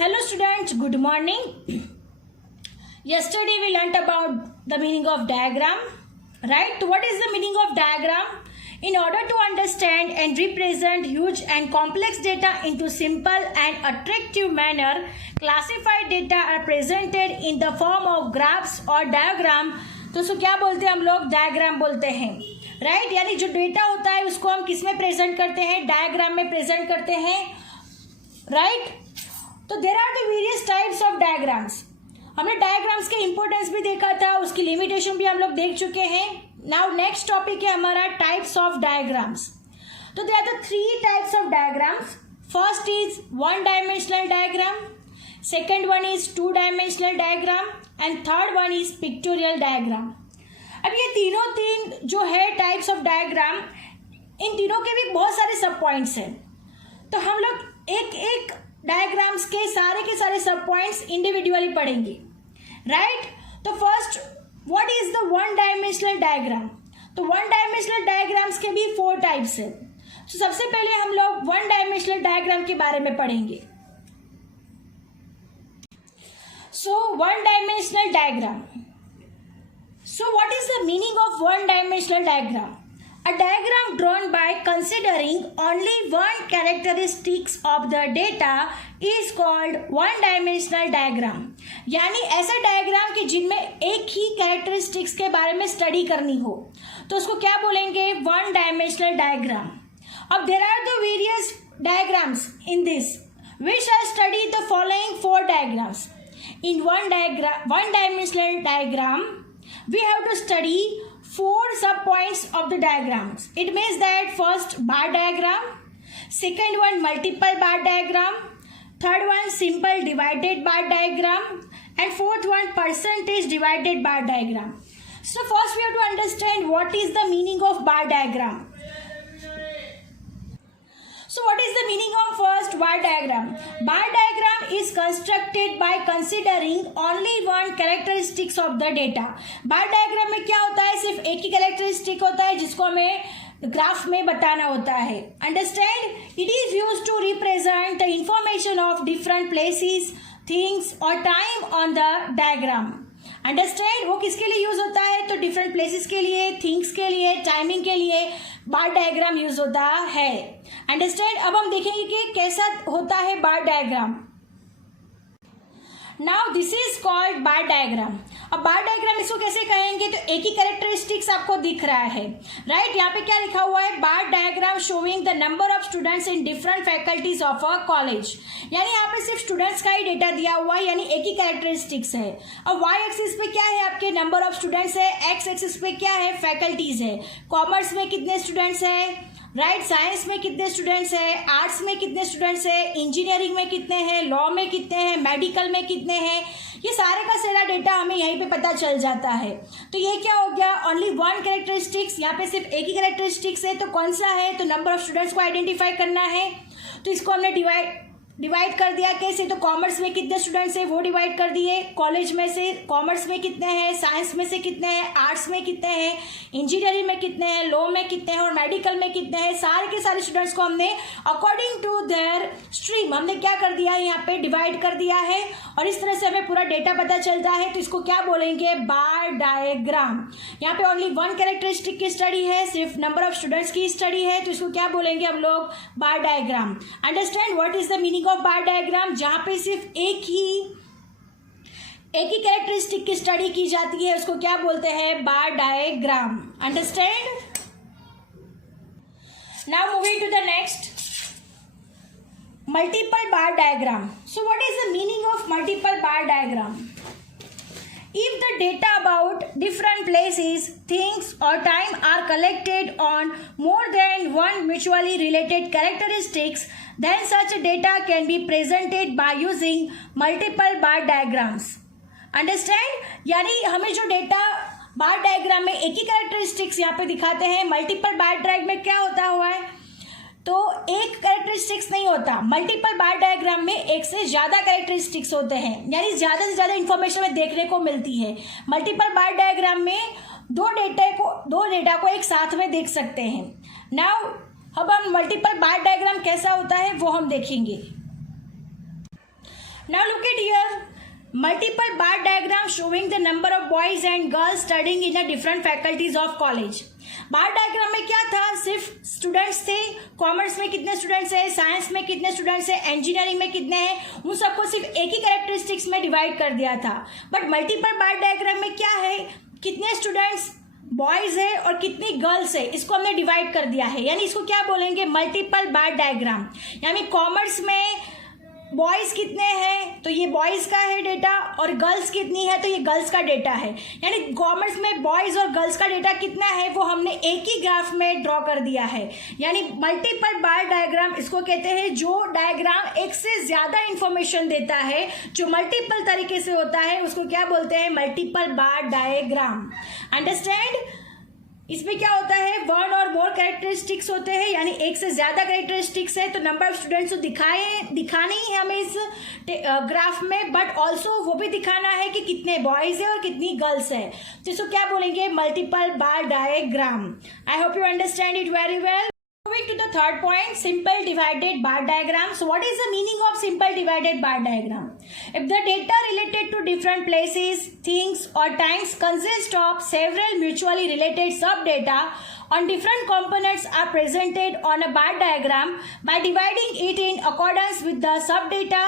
Hello students, good morning. Yesterday we learnt about the meaning of diagram, right? What is the meaning of diagram? In order to understand and represent huge and complex data into simple and attractive manner, classified data are presented in the form of graphs or diagram. तो उसको क्या बोलते हैं हम लोग? Diagram बोलते हैं, right? यानी जो डेटा होता है उसको हम किस में प्रेजेंट करते हैं? डायग्राम में प्रेजेंट करते हैं, राइट? तो there are the various types of diagrams. हमने डायग्राम्स के इंपॉर्टेंस भी देखा था, उसकी लिमिटेशन भी हम लोग देख चुके हैं. नाउ नेक्स्ट टॉपिक है हमारा टाइप्स ऑफ डायग्राम्स. तो there are the three types of diagrams. First is one dimensional diagram, second one is two dimensional diagram and third one is pictorial diagram. अब ये तीन जो है टाइप्स ऑफ डायग्राम, इन तीनों के भी बहुत सारे सब पॉइंट्स हैं. तो हम लोग एक एक डायग्राम्स के सारे सब पॉइंट्स इंडिविजुअली पढ़ेंगे, राइट? तो first, what is the one dimensional diagram? तो वन डायमेंशनल डायग्राम्स के भी 4 टाइप्स है. तो सबसे पहले हम लोग वन डायमेंशनल डायग्राम के बारे में पढ़ेंगे. So one dimensional diagram. So what is the meaning of one dimensional diagram? A diagram drawn by considering only one characteristics of the data is called one dimensional diagram. यानी ऐसा diagram कि जिनमें एक ही characteristics के बारे में study करनी हो, तो उसको क्या बोलेंगे? One dimensional diagram. अब there are the various diagrams in this. We shall study the following 4 diagrams. In one dimensional diagram, we have to study 4 subpoints of the diagrams. It means that first bar diagram, second one multiple bar diagram, third one simple divided bar diagram, and fourth one percentage divided bar diagram. So first we have to understand what is the meaning of bar diagram. So what is the meaning of first bar diagram? Bar diagram is constructed by considering only one characteristics of the data. bar diagram में क्या होता है? सिर्फ एक ही characteristic होता है जिसको हमें ग्राफ में बताना होता है. Understand? It is used to represent the information of different places, things or time on the diagram. Understand? वो किसके लिए यूज होता है? तो डिफरेंट प्लेसेस के लिए, थिंग्स के लिए, टाइमिंग के लिए बार डायग्राम यूज होता है. अंडरस्टैंड? अब हम देखेंगे कि कैसा होता है bar diagram. Now this is called bar diagram. अब बार डायग्राम इसको कैसे कहेंगे? तो एक ही कैरेक्टरिस्टिक्स आपको दिख रहा है, राइट? यहाँ पे क्या लिखा हुआ है? Bar diagram showing the number of students in different faculties of a college. यानी यहाँ पे सिर्फ स्टूडेंट्स का ही डेटा दिया हुआ है, यानी एक ही कैरेक्टरिस्टिक्स है. अब वाई एक्सिस पे क्या है? आपके नंबर ऑफ स्टूडेंट्स है. एक्स एक्सिस पे क्या है? फैकल्टीज है. कॉमर्स में कितने स्टूडेंट्स है, राइट? साइंस में कितने स्टूडेंट्स हैं, आर्ट्स में कितने स्टूडेंट्स हैं, इंजीनियरिंग में कितने हैं, लॉ में कितने हैं, मेडिकल में कितने हैं, ये सारे का सारा डेटा हमें यहीं पे पता चल जाता है. तो ये क्या हो गया? Only one characteristics. यहाँ पे सिर्फ एक ही कैरेक्टरिस्टिक्स है. तो कौन सा है? तो नंबर ऑफ स्टूडेंट्स को आइडेंटिफाई करना है. तो इसको हमने डिवाइड कर दिया. कैसे? तो कॉमर्स में कितने स्टूडेंट्स हैं वो डिवाइड कर दिए. कॉलेज में से कॉमर्स में कितने हैं, साइंस में से कितने हैं, आर्ट्स में कितने हैं, इंजीनियरिंग में कितने हैं, लॉ में कितने हैं और मेडिकल में कितने हैं, सारे के सारे स्टूडेंट्स को हमने अकॉर्डिंग टू देयर स्ट्रीम हमने क्या कर दिया है? यहाँ पे डिवाइड कर दिया है. और इस तरह से हमें पूरा डेटा पता चलता है. तो इसको क्या बोलेंगे? Bar diagram. यहाँ पे ओनली वन कैरेक्टरिस्टिक की स्टडी है, सिर्फ नंबर ऑफ स्टूडेंट्स की स्टडी है. तो इसको क्या बोलेंगे हम लोग? Bar diagram. Understand what is the meaning of bar diagram? जहां पे सिर्फ एक ही कैरेक्टरिस्टिक की स्टडी की जाती है, उसको क्या बोलते हैं? Bar diagram. Understand? Now moving to the next, multiple bar diagram. So what is the meaning of multiple bar diagram? If the data about different places, things or time are collected on more than one mutually related characteristics, then such data can be presented by using multiple bar diagrams. Understand? यानी हमें जो data बार diagram में एक ही characteristics यहाँ पे दिखाते हैं, multiple bar diagram में क्या होता हुआ है? तो एक कैरेक्टरिस्टिक्स नहीं होता. मल्टीपल बार डायग्राम में एक से ज्यादा कैरेक्टरिस्टिक्स होते हैं, यानी ज्यादा से ज्यादा इंफॉर्मेशन में देखने को मिलती है. मल्टीपल बार डायग्राम में दो डेटा को एक साथ में देख सकते हैं. नाउ अब हम मल्टीपल बार डायग्राम कैसा होता है वो हम देखेंगे. Now look at here. Multiple bar diagram showing the number of boys and girls studying in the different faculties of college. Bar diagram में क्या था, सिर्फ स्टूडेंट्स थे, कॉमर्स में कितने स्टूडेंट्स हैं, साइंस में कितने स्टूडेंट्स हैं, इंजीनियरिंग में कितने हैं, उन सबको सिर्फ एक ही कैरेक्टरिस्टिक्स में डिवाइड कर दिया था. बट मल्टीपल बार डायग्राम में क्या है, कितने स्टूडेंट्स बॉयज है और कितनी गर्ल्स है, इसको हमने डिवाइड कर दिया है. यानी इसको क्या बोलेंगे, मल्टीपल बार डायग्राम. यानी कॉमर्स में बॉयज कितने हैं तो ये बॉयज का है डेटा, और गर्ल्स कितनी है तो ये गर्ल्स का डेटा है. यानी कॉमर्स में बॉयज और गर्ल्स का डेटा कितना है वो हमने एक ही ग्राफ में ड्रॉ कर दिया है. यानी मल्टीपल बार डायग्राम इसको कहते हैं जो डायग्राम एक से ज्यादा इंफॉर्मेशन देता है, जो मल्टीपल तरीके से होता है उसको क्या बोलते हैं, मल्टीपल बार डायग्राम. अंडरस्टैंड. इसमें क्या होता है, वन और मोर कैरेक्टरिस्टिक्स होते हैं, यानी एक से ज्यादा कैरेक्टरिस्टिक्स है तो नंबर ऑफ स्टूडेंट्स को दिखाने ही हमें इस ग्राफ में, बट ऑल्सो वो भी दिखाना है कि कितने बॉयज है और कितनी गर्ल्स है. तो इसको क्या बोलेंगे, multiple bar diagram. I hope you understand it very well. Moving to the third point, simple divided bar diagram. So what is the meaning of simple divided bar diagram? If the data related to different places, things or times consist of several mutually related sub-data on different components are presented on a bar diagram, by dividing it in accordance with the sub-data,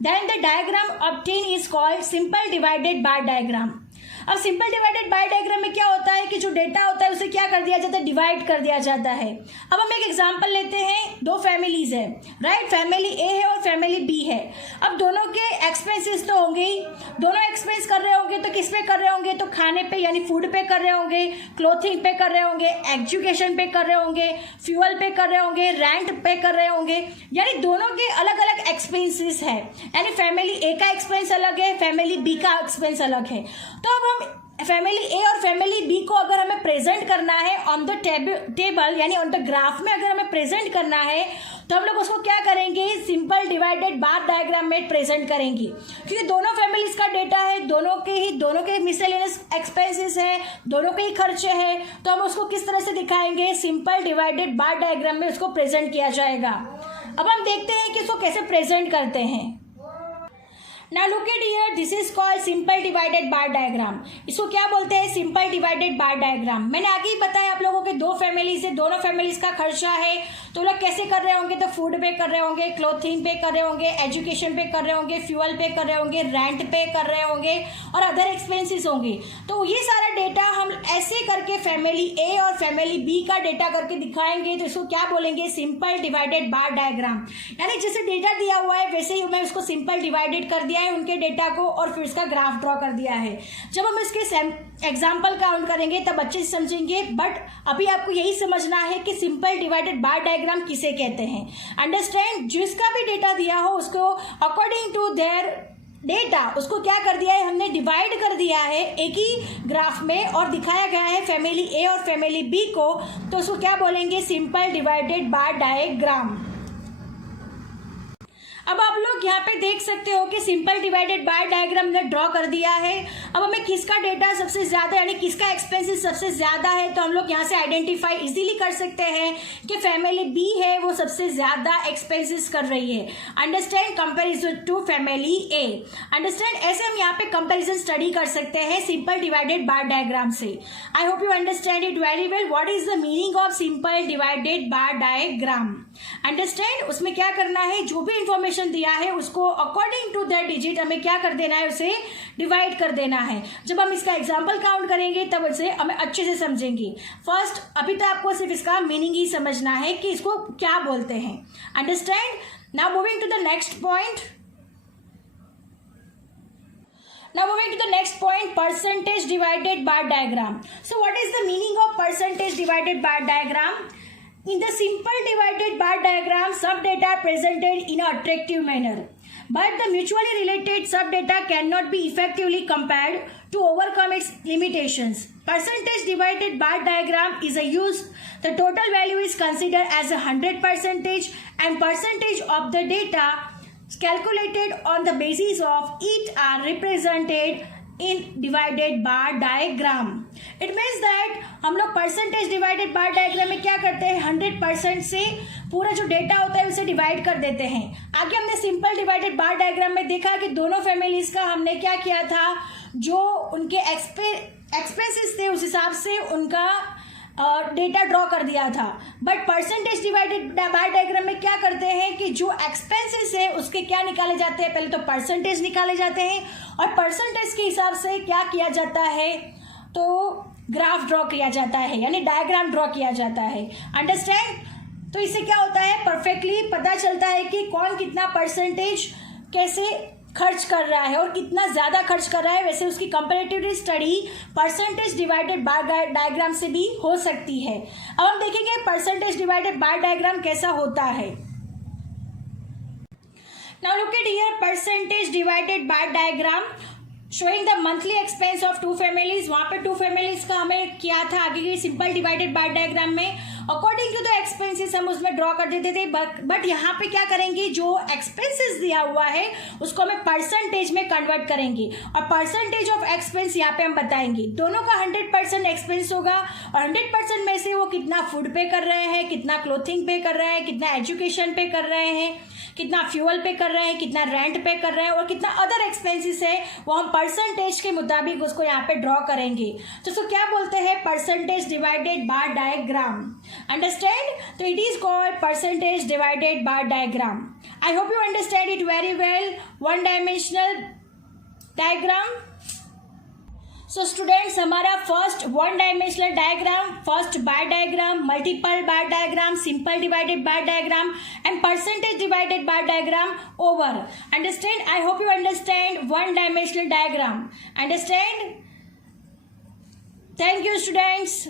then the diagram obtained is called simple divided bar diagram. अब simple divided by diagram में क्या होता है कि जो data होता है उसे क्या कर दिया जाता है, डिवाइड कर दिया जाता है. अब हम एक एग्जांपल लेते हैं, दो फैमिलीज है, राइट. फैमिली ए है और फैमिली बी है. अब दोनों के एक्सपेंसेस तो होंगे ही, दोनों एक्सपेंस कर रहे होंगे तो किस पे कर रहे होंगे, तो खाने पे यानी फूड पे कर रहे होंगे, क्लोथिंग पे कर रहे होंगे, एजुकेशन पे कर रहे होंगे, फ्यूअल पे कर रहे होंगे, रेंट पे कर रहे होंगे. यानी दोनों के अलग अलग एक्सपेंसेस है. यानी फैमिली ए का एक्सपेंस अलग है, फैमिली बी का एक्सपेंस अलग है. तो अब फैमिली ए और फैमिली बी को अगर हमें प्रेजेंट करना है ऑन द टेबल यानी ऑन द ग्राफ में अगर हमें प्रेजेंट करना है तो हम लोग उसको क्या करेंगे, सिंपल डिवाइडेड बार डायग्राम में प्रेजेंट करेंगे. क्योंकि दोनों फैमिलीज का डेटा है, दोनों के मिसलेनियस एक्सपेंसेस है, दोनों के ही खर्चे हैं, तो हम उसको किस तरह से दिखाएंगे, सिंपल डिवाइडेड बार डायग्राम में उसको प्रेजेंट किया जाएगा. अब हम देखते हैं कि उसको कैसे प्रेजेंट करते हैं. Now look at here, this is called simple divided bar diagram. इसको क्या बोलते हैं, सिंपल डिवाइडेड बार डायग्राम. मैंने आगे ही बताया आप लोगों के दो फैमिलीज है, दोनों फैमिलीज का खर्चा है, तो लोग कैसे कर रहे होंगे, तो फूड पे कर रहे होंगे, क्लोथिंग पे कर रहे होंगे, एजुकेशन पे कर रहे होंगे, फ्यूअल पे कर रहे होंगे, रेंट पे कर रहे होंगे और अदर एक्सपेंसेस होंगे. तो ये सारा डेटा हम ऐसे करके फैमिली ए और फैमिली बी का डेटा करके दिखाएंगे, तो इसको क्या बोलेंगे, सिंपल डिवाइडेड बार डायग्राम. यानी जैसे डेटा दिया हुआ है वैसे ही मैं उसको सिंपल डिवाइडेड कर दिया है उनके डेटा को और फिर इसका ग्राफ ड्रॉ कर दिया है. जब हम इसके एग्जाम्पल काउंट करेंगे तब अच्छे से समझेंगे, बट अभी आपको यही समझना है कि सिंपल डिवाइडेड बार डायग्राम किसे कहते हैं. अंडरस्टैंड. जिसका भी डेटा दिया हो उसको अकॉर्डिंग टू देयर डेटा उसको क्या कर दिया है, हमने डिवाइड कर दिया है एक ही ग्राफ में और दिखाया गया है फैमिली ए और फैमिली बी को, तो उसको क्या बोलेंगे, सिंपल डिवाइडेड बार डायग्राम. अब आप लोग यहाँ पे देख सकते हो कि सिंपल डिवाइडेड बार डायग्राम ने ड्रॉ कर दिया है. अब हमें किसका डेटा सबसे ज्यादा यानी किसका एक्सपेंसेस सबसे ज्यादा है तो हम लोग यहाँ से आइडेंटिफाई इजीली कर सकते हैं कि फैमिली बी है वो सबसे ज्यादा एक्सपेंसेस कर रही है. Understand. Comparison to family A. Understand. ऐसे हम यहाँ पे कंपेरिजन स्टडी कर सकते हैं सिंपल डिवाइडेड बार डायग्राम से. आई hope you understand it very well. What is the meaning of simple divided bar diagram. Understand. उसमें क्या करना है, जो भी इंफॉर्मेशन दिया है उसको अकॉर्डिंग टू दैट डिजिट हमें क्या कर देना है, उसे डिवाइड कर देना है. जब हम इसका एग्जांपल काउंट करेंगे तब उसे हमें अच्छे से समझेंगे. फर्स्ट अभी तो आपको सिर्फ इसका मीनिंग ही समझना है कि इसको क्या बोलते हैं. Understand. Now moving to the next point. Now moving to the next point, percentage divided bar diagram. So what is the meaning of percentage divided bar diagram? In the simple divided bar diagram, sub-data are presented in an attractive manner. But the mutually related sub-data cannot be effectively compared to overcome its limitations. Percentage divided bar diagram is a use. The total value is considered as 100% and percentage of the data calculated on the basis of it are represented in divided bar diagram. It means that हम लोग percentage divided bar diagram में क्या करते हैं, 100% से पूरा जो data होता है उसे डिवाइड कर देते हैं. आगे हमने सिंपल डिवाइडेड बार डायग्राम में देखा कि दोनों फैमिलीज का हमने क्या किया था, जो उनके एक्सपेंसेस थे उस हिसाब से उनका डेटा ड्रॉ कर दिया था। But percentage divided bar diagram में क्या करते हैं कि जो एक्सपेंसेस है उसके क्या निकाले जाते हैं, पहले तो परसेंटेज निकाले जाते हैं और परसेंटेज के हिसाब से क्या किया जाता है, तो ग्राफ ड्रॉ किया जाता है, यानी डायग्राम ड्रॉ किया जाता है। अंडरस्टैंड? तो इससे क्या होता है, परफेक्टली पता चलता है कि कौन कितना परसेंटेज कैसे खर्च कर रहा है और कितना ज़्यादा खर्च कर रहा है। वैसे उसकी comparative study percentage divided bar diagram से भी हो सकती है। अब हम देखेंगे परसेंटेज डिवाइडेड बार डायग्राम कैसा होता है। Now look at here, percentage divided bar diagram showing the monthly expense of two families. वहां पे टू फैमिलीज का हमें किया था आगे की सिंपल डिवाइडेड बार डायग्राम में, अकॉर्डिंग टू द एक्सपेंसेस हम उसमें ड्रॉ कर देते थे। बट यहाँ पे क्या करेंगे, जो एक्सपेंसेस दिया हुआ है उसको हमें परसेंटेज में कन्वर्ट करेंगे और परसेंटेज ऑफ एक्सपेंस यहाँ पे हम बताएंगे। दोनों का 100% एक्सपेंस होगा और 100% में से वो कितना फूड पे कर रहे हैं, कितना क्लोथिंग पे कर रहे हैं, कितना एजुकेशन पे कर रहे हैं, कितना फ्यूल पे कर रहे हैं, कितना रेंट पे कर रहे हैं और कितना अदर एक्सपेंसेस है, वो हम परसेंटेज के मुताबिक उसको यहाँ पे ड्रॉ करेंगे। तो उसको क्या बोलते हैं, percentage divided bar diagram. Understand? तो it is called percentage divided bar diagram. I hope you understand it very well. One dimensional diagram. So students, हमारा first one dimensional diagram, first bar diagram, multiple bar diagram, simple divided bar diagram and percentage divided bar diagram over. Understand? I hope you understand one dimensional diagram. Understand? Thank you students.